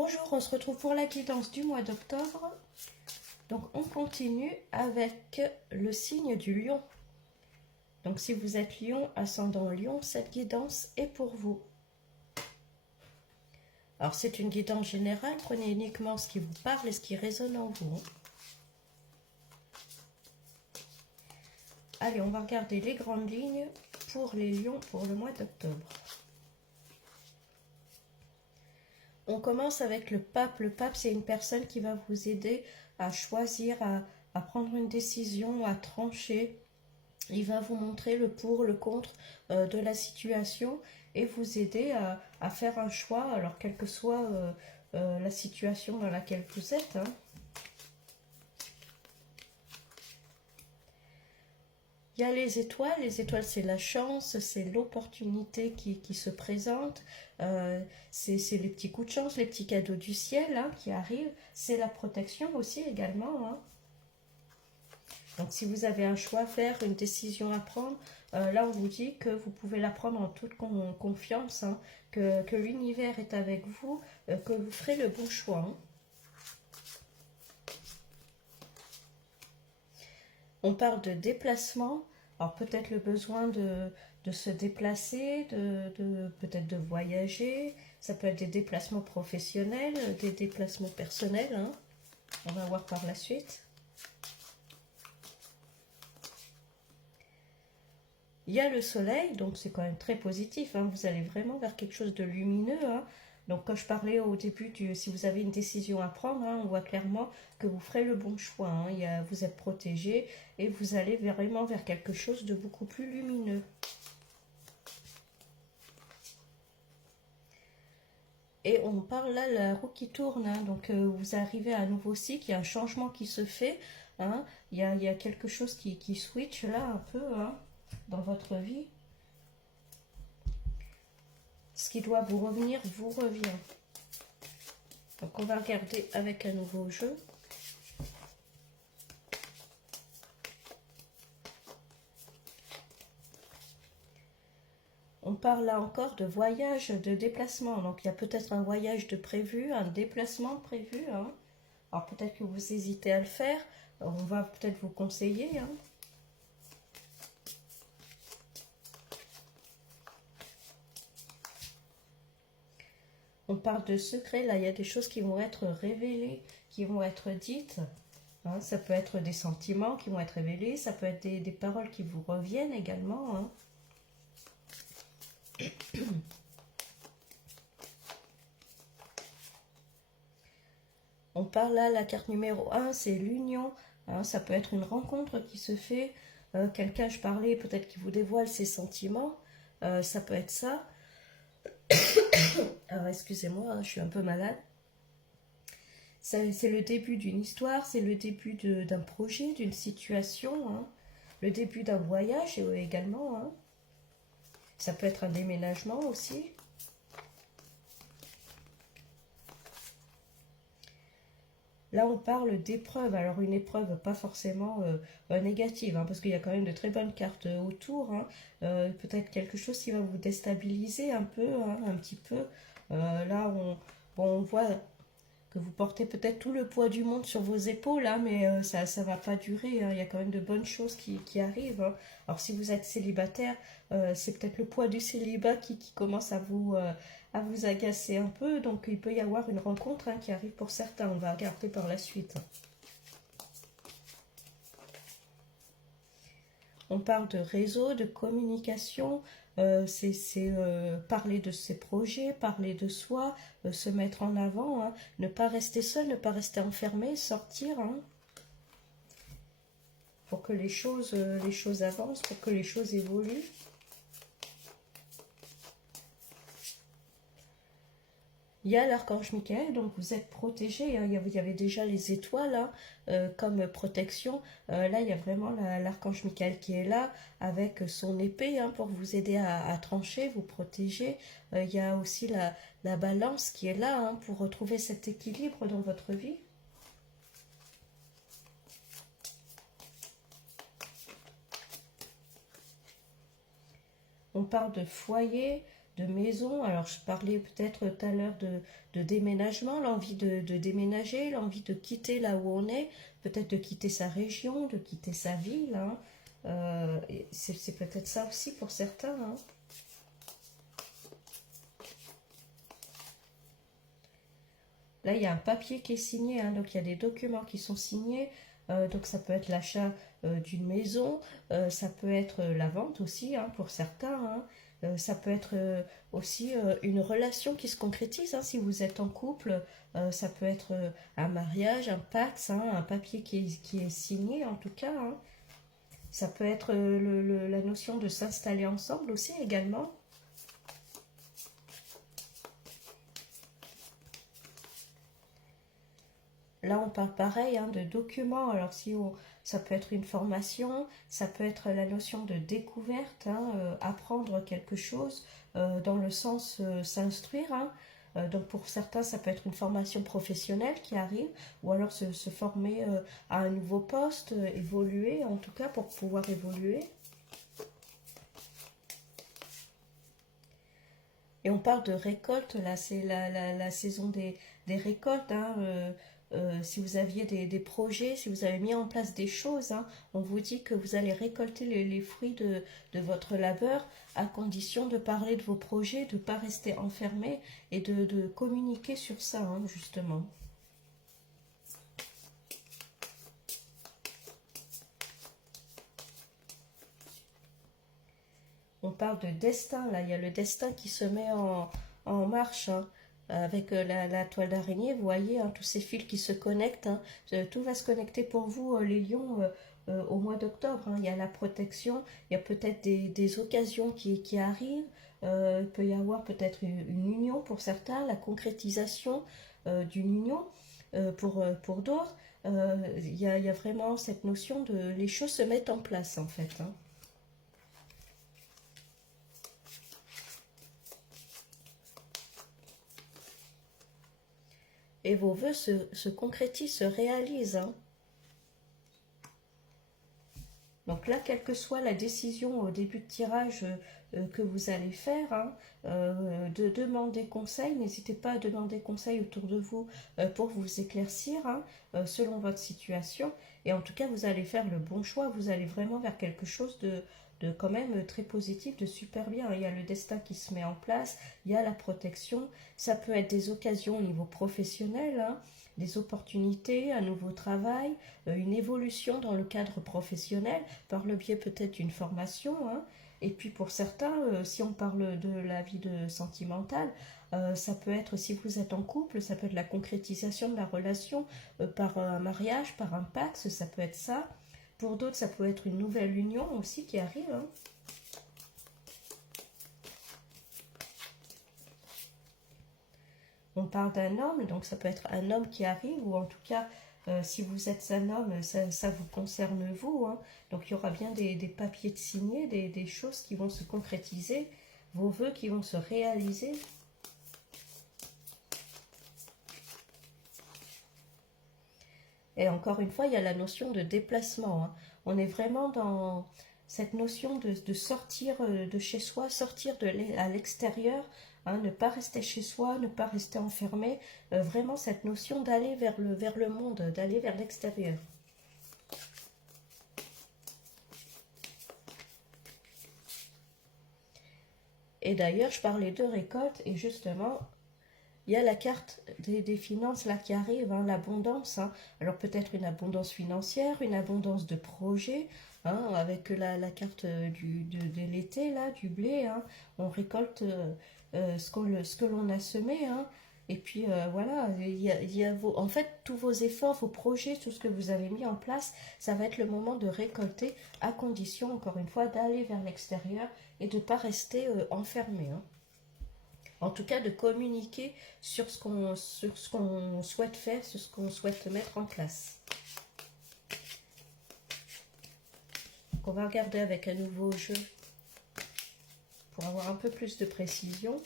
Bonjour, on se retrouve pour la guidance du mois d'octobre. Donc on continue avec le signe du lion. Donc si vous êtes lion, ascendant lion, cette guidance est pour vous. Alors c'est une guidance générale, prenez uniquement ce qui vous parle et ce qui résonne en vous. Allez, on va regarder les grandes lignes pour les lions pour le mois d'octobre. On commence avec le pape. Le pape, c'est une personne qui va vous aider à choisir, à prendre une décision, à trancher. Il va vous montrer le pour, le contre de la situation et vous aider à faire un choix, alors quelle que soit la situation dans laquelle vous êtes. Il y a les étoiles c'est la chance, c'est l'opportunité qui se présente, c'est les petits coups de chance, les petits cadeaux du ciel qui arrivent, c'est la protection aussi également. Donc si vous avez un choix à faire, une décision à prendre, là on vous dit que vous pouvez la prendre en toute confiance, que l'univers est avec vous, que vous ferez le bon choix. On parle de déplacement, alors peut-être le besoin de se déplacer, peut-être de voyager, ça peut être des déplacements professionnels, des déplacements personnels, on va voir par la suite. Il y a le soleil, donc c'est quand même très positif, vous allez vraiment vers quelque chose de lumineux. Donc quand je parlais au début, si vous avez une décision à prendre, on voit clairement que vous ferez le bon choix. Vous êtes protégé et vous allez vraiment vers quelque chose de beaucoup plus lumineux. Et on parle là, la roue qui tourne, donc vous arrivez à un nouveau cycle, il y a un changement qui se fait, il y a quelque chose qui switch là un peu dans votre vie. Ce qui doit vous revenir vous revient. Donc on va regarder avec un nouveau jeu. On parle là encore de voyage, de déplacement. Donc il y a peut-être un voyage de prévu, un déplacement prévu. Alors peut-être que vous hésitez à le faire. On va peut-être vous conseiller. On parle de secrets, là il y a des choses qui vont être révélées, qui vont être dites. Ça peut être des sentiments qui vont être révélés, ça peut être des paroles qui vous reviennent également. On parle là, la carte numéro 1, c'est l'union. Ça peut être une rencontre qui se fait. Quelqu'un, je parlais, peut-être qui vous dévoile ses sentiments. Ça peut être ça. Alors, excusez-moi, je suis un peu malade. C'est le début d'une histoire, c'est le début d'un projet, d'une situation, le début d'un voyage également. Ça peut être un déménagement aussi. Là, on parle d'épreuve. Alors, une épreuve pas forcément négative, parce qu'il y a quand même de très bonnes cartes autour. Peut-être quelque chose qui va vous déstabiliser un peu, un petit peu. Là, on voit que vous portez peut-être tout le poids du monde sur vos épaules, mais ça ne va pas durer. Il y a quand même de bonnes choses qui arrivent. Alors, si vous êtes célibataire, c'est peut-être le poids du célibat qui commence à vous agacer un peu. Donc, il peut y avoir une rencontre qui arrive pour certains. On va regarder par la suite. On parle de réseau, de communication, c'est parler de ses projets, parler de soi, se mettre en avant, ne pas rester seul, ne pas rester enfermé, sortir, pour que les choses avancent, pour que les choses évoluent. Il y a l'archange Michael, donc vous êtes protégé. Il y avait déjà les étoiles comme protection. Là, il y a vraiment l'archange Michael qui est là avec son épée pour vous aider à trancher, vous protéger. Il y a aussi la balance qui est là pour retrouver cet équilibre dans votre vie. On parle de foyer, de maison. Alors, je parlais peut-être tout à l'heure de déménagement, l'envie de déménager, l'envie de quitter là où on est, peut-être de quitter sa région, de quitter sa ville. Hein. C'est peut-être ça aussi pour certains. Hein. Là, il y a un papier qui est signé, hein, donc il y a des documents qui sont signés. Donc ça peut être l'achat d'une maison, ça peut être la vente aussi hein, pour certains. Hein. Ça peut être aussi une relation qui se concrétise. Hein, si vous êtes en couple, ça peut être un mariage, un Pax, hein, un papier qui est signé en tout cas. Hein. Ça peut être la notion de s'installer ensemble aussi également. Là, on parle pareil hein, de documents. Alors, ça peut être une formation, ça peut être la notion de découverte, hein, apprendre quelque chose dans le sens s'instruire. Hein. Donc, pour certains, ça peut être une formation professionnelle qui arrive, ou alors se former à un nouveau poste, évoluer, en tout cas, pour pouvoir évoluer. Et on parle de récolte, là, c'est la saison des récoltes. Hein, si vous aviez des projets, si vous avez mis en place des choses, hein, on vous dit que vous allez récolter les fruits de votre labeur à condition de parler de vos projets, de ne pas rester enfermé et de communiquer sur ça, hein, justement. On parle de destin, là, il y a le destin qui se met en marche, hein, avec la toile d'araignée, vous voyez, hein, tous ces fils qui se connectent, hein, tout va se connecter pour vous, les lions, au mois d'octobre, hein, il y a la protection, il y a peut-être des occasions qui arrivent, il peut y avoir peut-être une union pour certains, la concrétisation d'une union pour d'autres, il y a vraiment cette notion de les choses se mettent en place en fait. Hein. Et vos vœux se concrétisent, se réalisent. Hein. Donc là, quelle que soit la décision au début de tirage que vous allez faire, hein, de demander conseil, n'hésitez pas à demander conseil autour de vous pour vous éclaircir hein, selon votre situation. Et en tout cas, vous allez faire le bon choix, vous allez vraiment vers quelque chose de quand même très positif, de super bien. Il y a le destin qui se met en place, il y a la protection, ça peut être des occasions au niveau professionnel, hein, des opportunités, un nouveau travail, une évolution dans le cadre professionnel, par le biais peut-être d'une formation. Hein. Et puis pour certains, si on parle de la vie sentimentale, ça peut être, si vous êtes en couple, ça peut être la concrétisation de la relation par un mariage, par un pax, ça peut être ça. Pour d'autres, ça peut être une nouvelle union aussi qui arrive. Hein. On parle d'un homme, donc ça peut être un homme qui arrive, ou en tout cas, si vous êtes un homme, ça vous concerne vous. Hein. Donc il y aura bien des papiers de signer, des choses qui vont se concrétiser, vos vœux qui vont se réaliser. Et encore une fois, il y a la notion de déplacement. Hein. On est vraiment dans cette notion de sortir de chez soi, sortir à l'extérieur, hein, ne pas rester chez soi, ne pas rester enfermé. Vraiment cette notion d'aller vers le monde, d'aller vers l'extérieur. Et d'ailleurs, je parlais de récolte et justement, il y a la carte des finances là qui arrive, hein, l'abondance. Hein. Alors peut-être une abondance financière, une abondance de projets, hein, avec la carte de l'été, là, du blé. Hein. On récolte ce que l'on a semé. Hein. Et puis voilà, il y a en fait, tous vos efforts, vos projets, tout ce que vous avez mis en place, ça va être le moment de récolter, à condition, encore une fois, d'aller vers l'extérieur et de ne pas rester enfermé. Hein. En tout cas, de communiquer sur ce qu'on souhaite faire, sur ce qu'on souhaite mettre en place. Donc on va regarder avec un nouveau jeu pour avoir un peu plus de précision.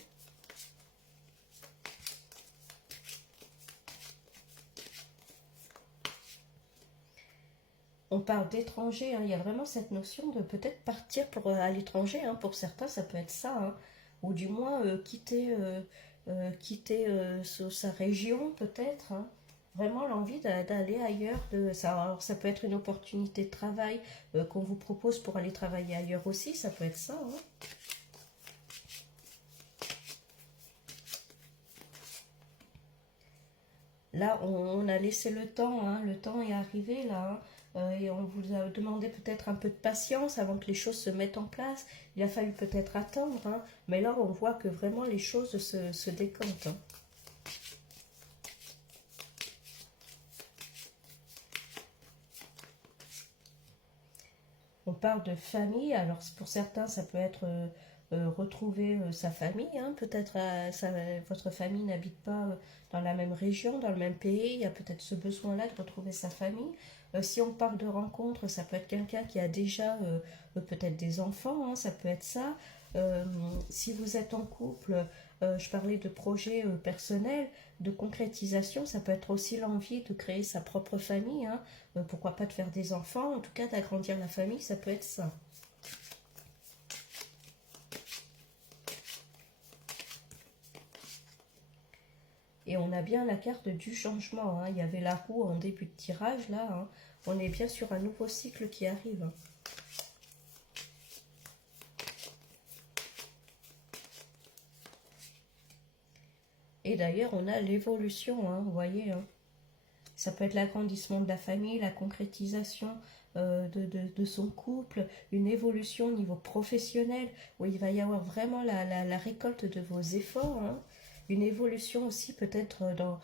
On parle d'étranger, hein, il y a vraiment cette notion de peut-être partir à l'étranger. Hein, pour certains, ça peut être ça. Hein. ou du moins quitter sa région peut-être, hein. Vraiment l'envie d'aller ailleurs. Alors, ça peut être une opportunité de travail qu'on vous propose pour aller travailler ailleurs aussi, ça peut être ça, hein. Là, on a laissé le temps, hein, le temps est arrivé là, hein, et on vous a demandé peut-être un peu de patience avant que les choses se mettent en place. Il a fallu peut-être attendre, hein, mais là, on voit que vraiment les choses se décantent, hein. On parle de famille, alors pour certains, ça peut être retrouver sa famille, hein. Peut-être votre famille n'habite pas dans la même région, dans le même pays, il y a peut-être ce besoin-là de retrouver sa famille. Si on parle de rencontre, ça peut être quelqu'un qui a déjà peut-être des enfants, hein, ça peut être ça. Euh, Si vous êtes en couple, je parlais de projets personnels, de concrétisation, ça peut être aussi l'envie de créer sa propre famille, hein. Pourquoi pas de faire des enfants, en tout cas d'agrandir la famille, ça peut être ça. Et on a bien la carte du changement, hein. Il y avait la roue en début de tirage, là, hein. On est bien sur un nouveau cycle qui arrive, hein. Et d'ailleurs, on a l'évolution, hein, vous voyez, hein. Ça peut être l'agrandissement de la famille, la concrétisation de son couple, une évolution au niveau professionnel, où il va y avoir vraiment la récolte de vos efforts, hein. Une évolution aussi peut-être dans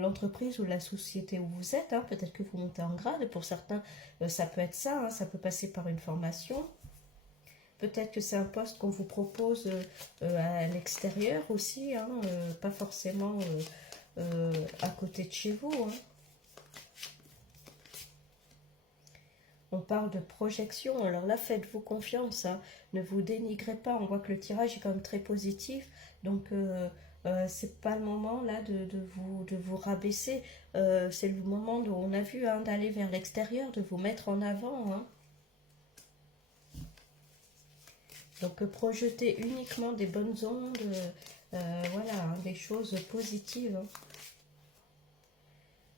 l'entreprise ou la société où vous êtes, hein. Peut-être que vous montez en grade, pour certains ça peut être ça, hein. Ça peut passer par une formation. Peut-être que c'est un poste qu'on vous propose à l'extérieur aussi, hein, pas forcément à côté de chez vous, hein. On parle de projection, alors là faites-vous confiance, hein. Ne vous dénigrez pas, on voit que le tirage est quand même très positif, donc c'est pas le moment là de vous rabaisser. C'est le moment où on a vu, hein, d'aller vers l'extérieur, de vous mettre en avant, hein. Donc projetez uniquement des bonnes ondes, voilà, hein, des choses positives, hein.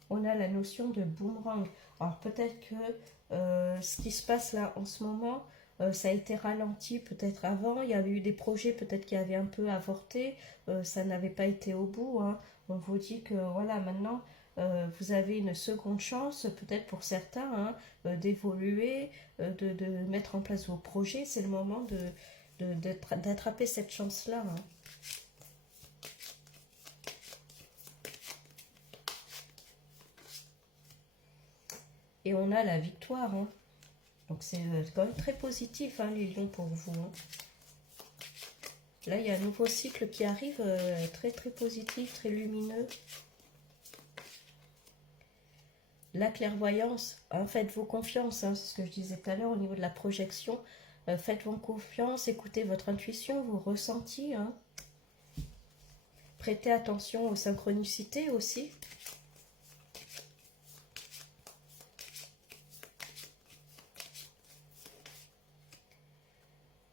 On a la notion de boomerang. Alors peut-être que ce qui se passe là en ce moment, ça a été ralenti peut-être avant. Il y avait eu des projets peut-être qui avaient un peu avorté, ça n'avait pas été au bout, hein. On vous dit que voilà, maintenant vous avez une seconde chance, peut-être pour certains, hein, d'évoluer, de mettre en place vos projets. C'est le moment d'attraper cette chance-là, hein. Et on a la victoire, hein. Donc c'est quand même très positif, hein, les lions, pour vous, hein. Là, il y a un nouveau cycle qui arrive, très très positif, très lumineux. La clairvoyance, hein, faites-vous confiance, hein, c'est ce que je disais tout à l'heure au niveau de la projection. Faites-vous confiance, écoutez votre intuition, vos ressentis, hein. Prêtez attention aux synchronicités aussi.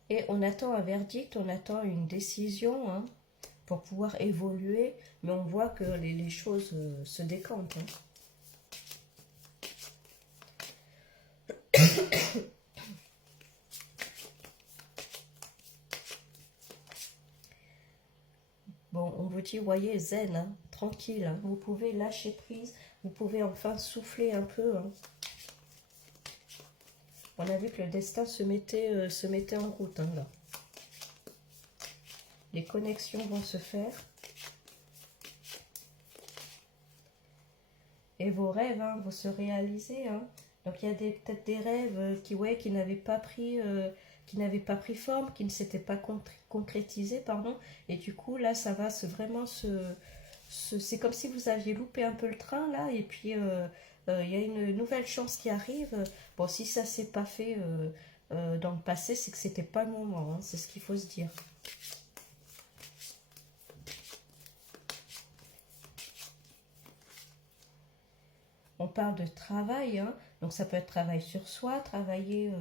Et on attend un verdict, on attend une décision, hein, pour pouvoir évoluer, mais on voit que les choses se décantent, hein. Bon, on vous dit, voyez, zen, hein, tranquille, hein, vous pouvez lâcher prise, vous pouvez enfin souffler un peu, hein. On a vu que le destin se mettait en route, hein, là. Les connexions vont se faire. Et vos rêves, hein, vont se réaliser, hein. Donc il y a peut-être des rêves qui n'avaient pas pris, forme, qui ne s'étaient pas concrétisés, pardon. Et du coup, là, ça va vraiment c'est comme si vous aviez loupé un peu le train, là, et puis il y a une nouvelle chance qui arrive. Bon, si ça s'est pas fait dans le passé, c'est que c'était pas le moment, hein, c'est ce qu'il faut se dire. On parle de travail, hein. Donc ça peut être travail sur soi, travailler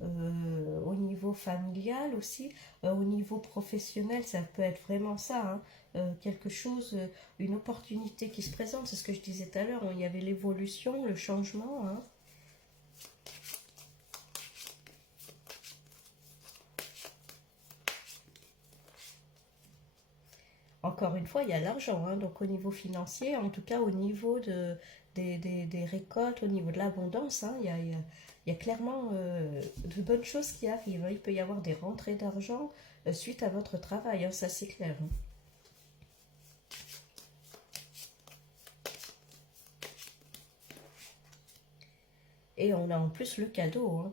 au niveau familial aussi, au niveau professionnel, ça peut être vraiment ça, hein, quelque chose, une opportunité qui se présente, c'est ce que je disais tout à l'heure, il y avait l'évolution, le changement, hein. Encore une fois, il y a l'argent, hein, donc au niveau financier, en tout cas au niveau des récoltes, au niveau de l'abondance, hein, il y a clairement de bonnes choses qui arrivent, hein. Il peut y avoir des rentrées d'argent suite à votre travail, hein, ça c'est clair, hein. Et on a en plus le cadeau, hein.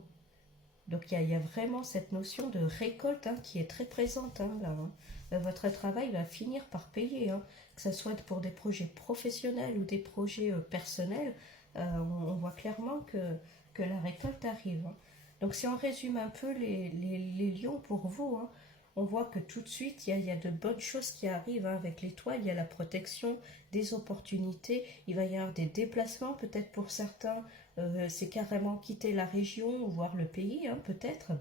Donc il y a vraiment cette notion de récolte, hein, qui est très présente, hein, là, hein. Votre travail va finir par payer, hein, que ce soit pour des projets professionnels ou des projets personnels. On voit clairement que la récolte arrive, hein. Donc si on résume un peu les lions pour vous, hein, on voit que tout de suite il y a de bonnes choses qui arrivent, hein. Avec l'étoile, il y a la protection, des opportunités, il va y avoir des déplacements peut-être pour certains, c'est carrément quitter la région, voire le pays, hein, peut-être.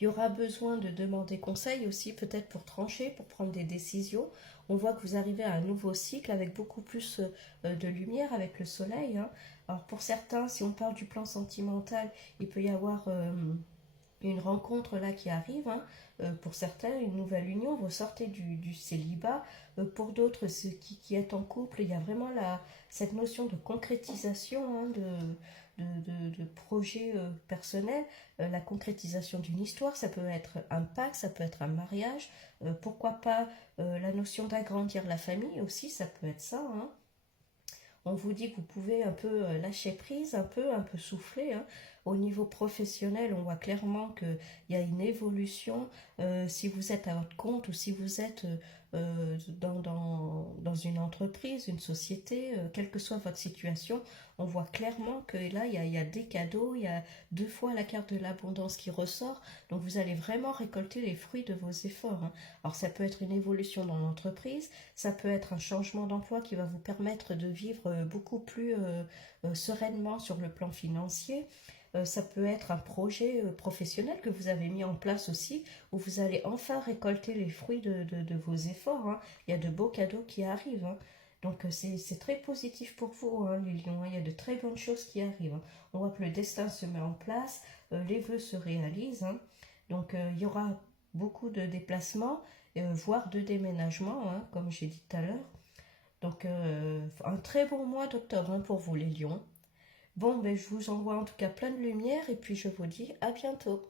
Il y aura besoin de demander conseil aussi, peut-être pour trancher, pour prendre des décisions. On voit que vous arrivez à un nouveau cycle avec beaucoup plus de lumière avec le soleil, hein. Alors pour certains, si on parle du plan sentimental, il peut y avoir une rencontre là qui arrive, hein. Pour certains, une nouvelle union, vous sortez du célibat. Pour d'autres, ceux qui est en couple, il y a vraiment cette notion de concrétisation, hein, de projet personnel, la concrétisation d'une histoire, ça peut être un pacte, ça peut être un mariage, pourquoi pas la notion d'agrandir la famille aussi, ça peut être ça, hein. On vous dit que vous pouvez un peu lâcher prise, un peu souffler, hein. Au niveau professionnel, on voit clairement qu'il y a une évolution. Si vous êtes à votre compte ou si vous êtes dans une entreprise, une société, quelle que soit votre situation, on voit clairement que là, il y a des cadeaux, il y a deux fois la carte de l'abondance qui ressort. Donc vous allez vraiment récolter les fruits de vos efforts, hein. Alors ça peut être une évolution dans l'entreprise, ça peut être un changement d'emploi qui va vous permettre de vivre beaucoup plus sereinement sur le plan financier. Ça peut être un projet professionnel que vous avez mis en place aussi, où vous allez enfin récolter les fruits de vos efforts, hein. Il y a de beaux cadeaux qui arrivent, hein. Donc c'est très positif pour vous, hein, les lions, hein. Il y a de très bonnes choses qui arrivent, hein. On voit que le destin se met en place, les vœux se réalisent, hein. Donc il y aura beaucoup de déplacements, voire de déménagements, hein, comme j'ai dit tout à l'heure. Donc un très bon mois d'octobre, hein, pour vous les lions. Bon, ben, je vous envoie en tout cas plein de lumière et puis je vous dis à bientôt.